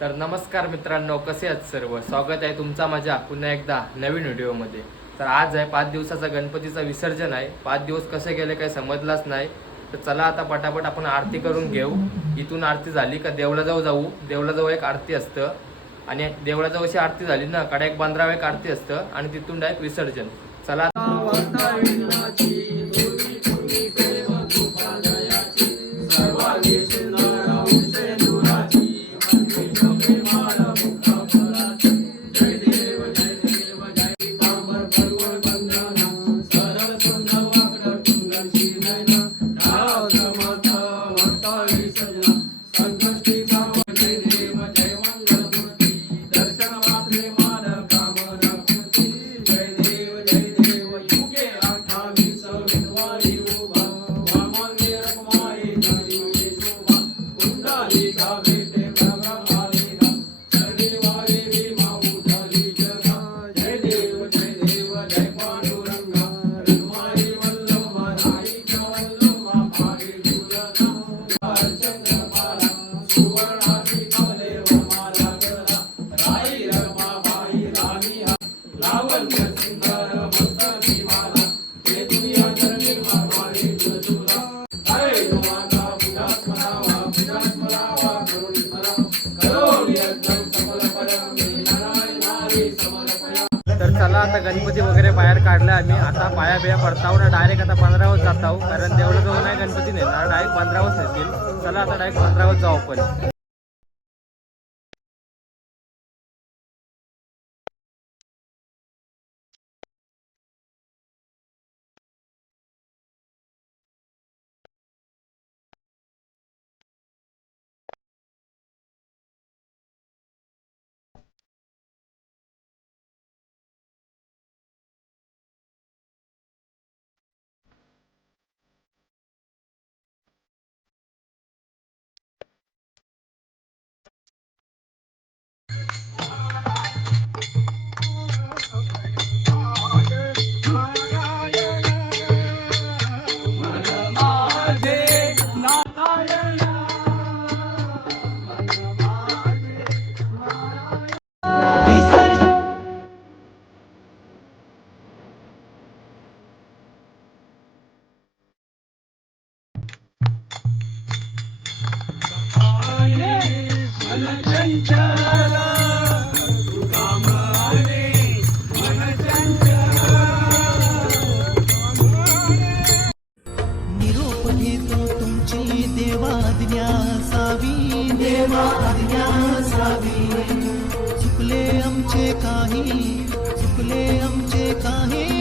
तर नमस्कार मित्रांनो कसे आहेत सर्व? स्वागत आहे तुमचा माझ्या पुन्हा एकदा नवीन व्हिडिओमध्ये. तर आज आहे पाच दिवसाचा गणपतीचा विसर्जन आहे. पाच दिवस कसे गेले काही समजलाच नाही. तर चला आता पटापट आपण आरती करून घेऊ. इथून आरती झाली का देवळाजवळ जाऊ? देवळाजवळ एक आरती असतं. आणि देवळाजवळची आरती झाली ना कडा एक पंधरा एक आरती असतं आणि तिथून डायरेक्ट विसर्जन. चला तर चला आता गणपती वगैरे बाहेर काढला आम्ही. आता पाया बिया पडताव ना डायरेक्ट आता पंधरावर जात आहोत कारण देवळाजवळ नाही गणपती नेणार डायरेक्ट पंधरावर येतील. चला आता डायरेक्ट पंधरावर जाऊ आपण. काही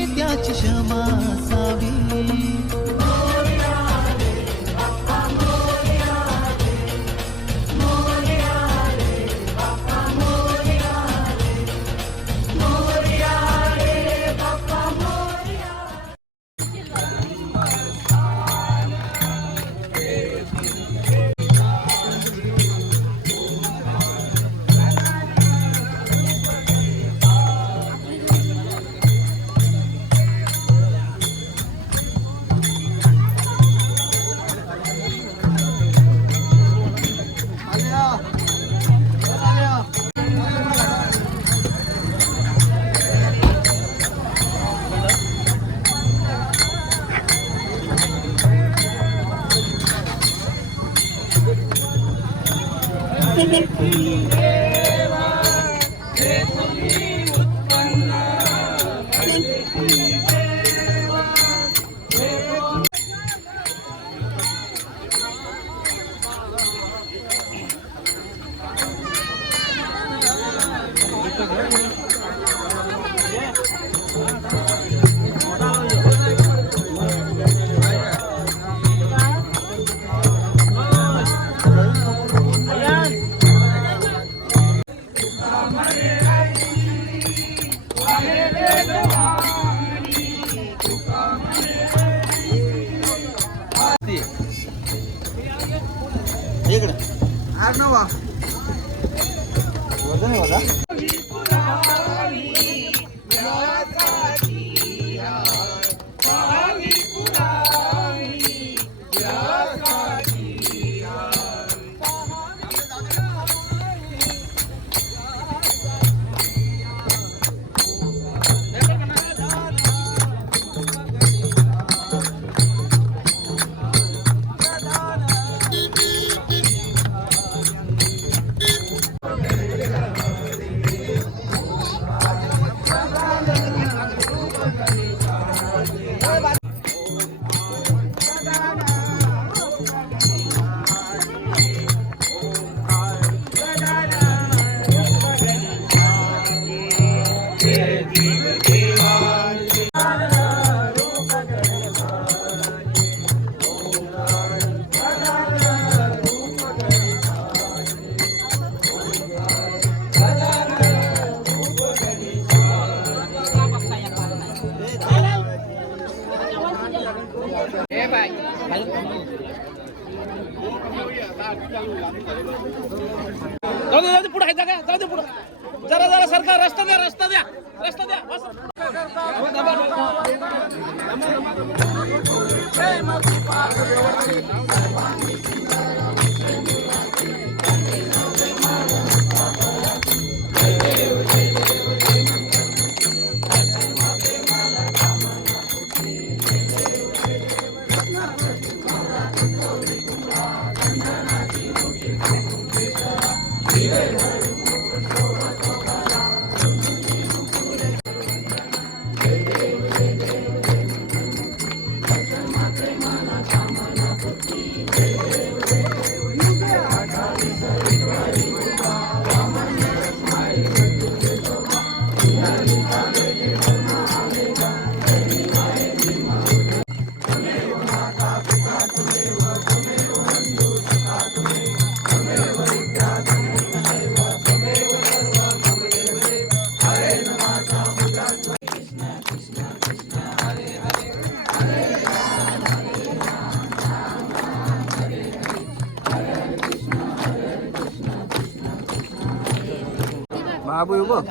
बाबू येऊ बघ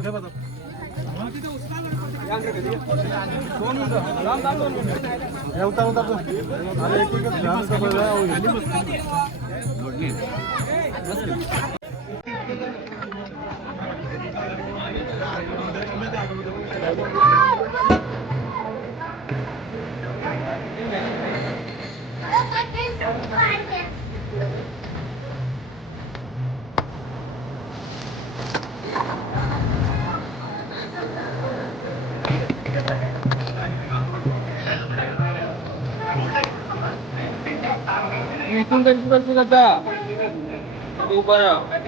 ए बाबू येऊ पाहणार मिठू मिठू ते पुढं इथं बघ इथं इथून गणपती करता उभा राहा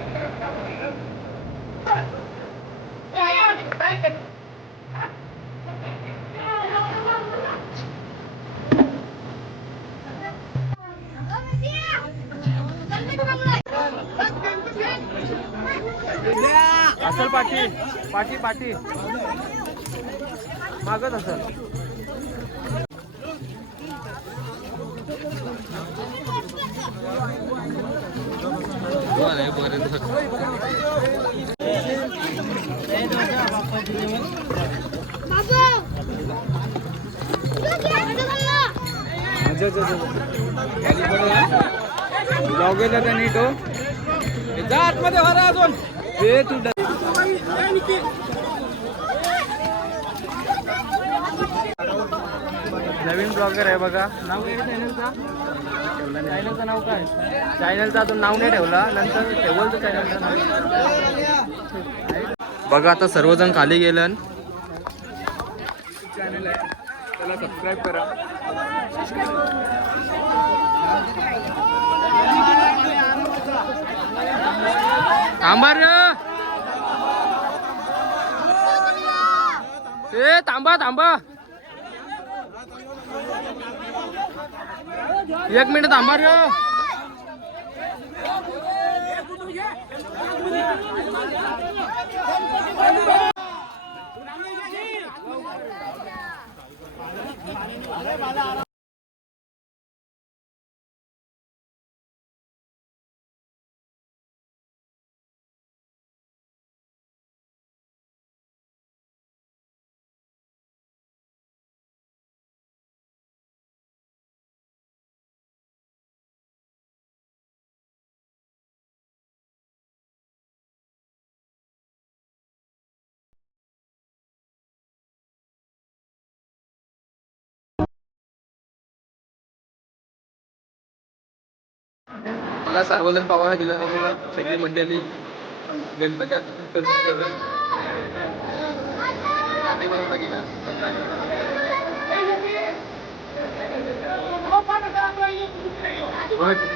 असल पाठी. पाठी पाठी. मागत असल. जाऊ गेला का नीट हो. जा आतमध्ये भरा अजून. ए तू नवीन ब्लॉगर आहे बघा. नाव काय चॅनलचा? चॅनलचं नाव काय? चॅनलचं अजून नाव नाही ठेवला. नंतर ठेवलं तर चॅनलचं नाव. बघा आता सर्वजण खाली गेलं. चॅनल आहे. त्याला सबस्क्राईब करा. थांबा थांबा थांबा. एक मिनिट थांबा रे. मला सार्वजन पावायला दिला मला सगळी मंडळी गणपती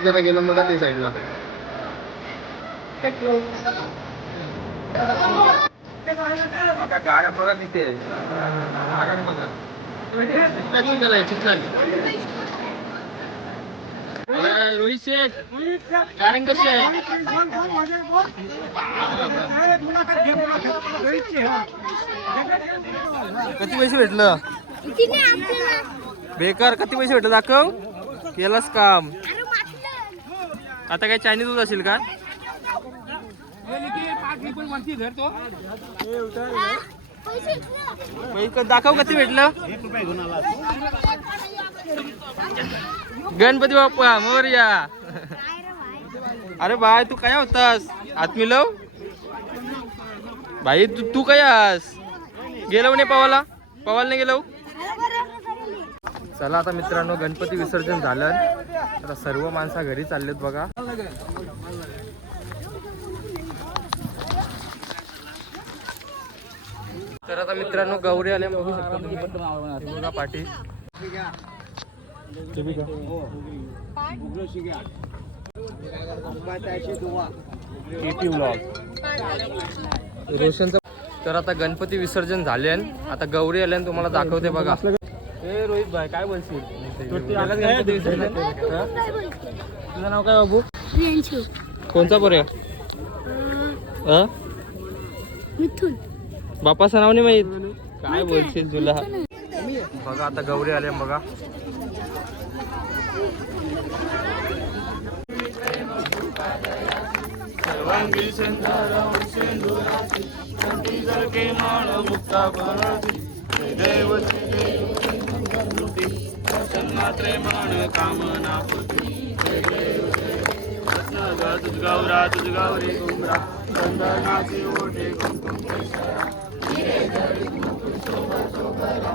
जरा गेलो मला ते साईडला गाड्या बघा तिथे रोहित शेठ कारण कसे आहे? किती पैसे भेटलं? बेकार किती पैसे भेटलं? दाखव. केलंस काम. आता काय चायनीज होत असेल का? दाखव किती भेटलं. गणपती बाप्पा मोर्या. काय भाई अरे बाय तू काय होतास? आत भाई तू तू काय आस गेलो नाही पवाला. पवाल नाही गेलो. चला आता मित्रांनो गणपती विसर्जन झालं. आता सर्व माणसं घरी चाललेत बघा. तर आता मित्रांनो गौरी आल्या बघू शकता पाठी रोशनचं तर आता गणपती विसर्जन झाले आता गौरी आल्यान तुम्हाला दाखवते बघा. ए रोहित भाई काय बोलशील? गणपती विसर्जन? हा? तुझं नाव काय बाबू? कोणचा? मिथून. बापाचं नाव नाही माहीत? काय बोलशील तुला? बघा आता गौरी आल्या बघा. वांगी सेंधारा सेंधुराची कंठी जरके माळ मुक्ता बनाची देव देवती मात्रे माण कामना पुती देव रत्नागा तुझगावरा तुझगाव रे गुमरा चंदनाची ओढे कुंकुम सोबत सोबरा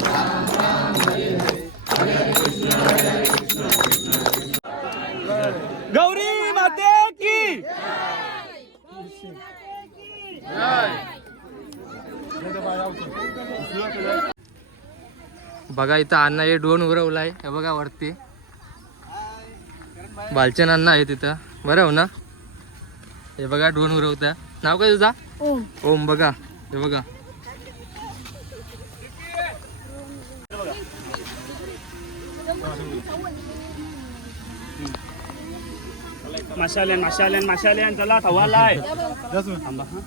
बघा इथं अण्णा हे ड्रोन उरवलाय हे बघा वरती. बालचन अण्णा आहे तिथं बरं हो ना? हे बघा ड्रोन उरवता नाव काय तुझा? ओम. ओम बघा. हे बघा. माशाल्यान माशाल्यान माशाल्यान. चला थवालाय थांबा हा.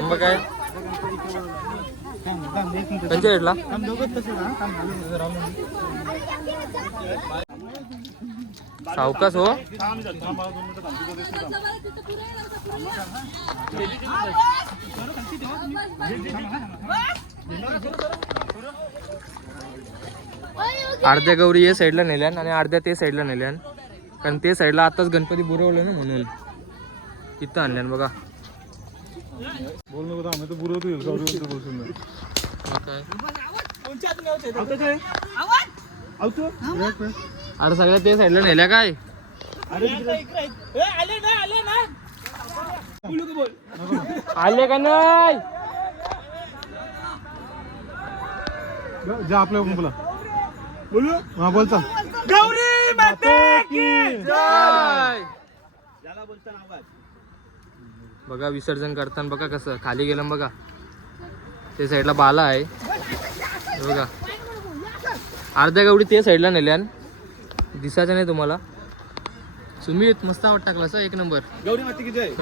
मग काय त्यांच्या सावकाश हो. अर्ध्या गौरी या साईडला नेल्यान आणि अर्ध्या ते साईडला नेल्यान. कारण ते साईडला आताच गणपती बुरवलं ना म्हणून. इथं आणल्यान बघा. मग काय? अरे सगळ्या ते साईडला नेल्या काय? आले का नाही? जा आपल्या बोला? बोलू हा बोलता जय! बघा विसर्जन करताना बघा कसं खाली गेलं बघा. ते साईडला बाला आहे. हे बघा. अर्ध्या गवडी ते साईडला नेल्यान. दिसायचं नाही तुम्हाला. सुमित मस्त आवड टाकला एक नंबर. गौरी माती की जय?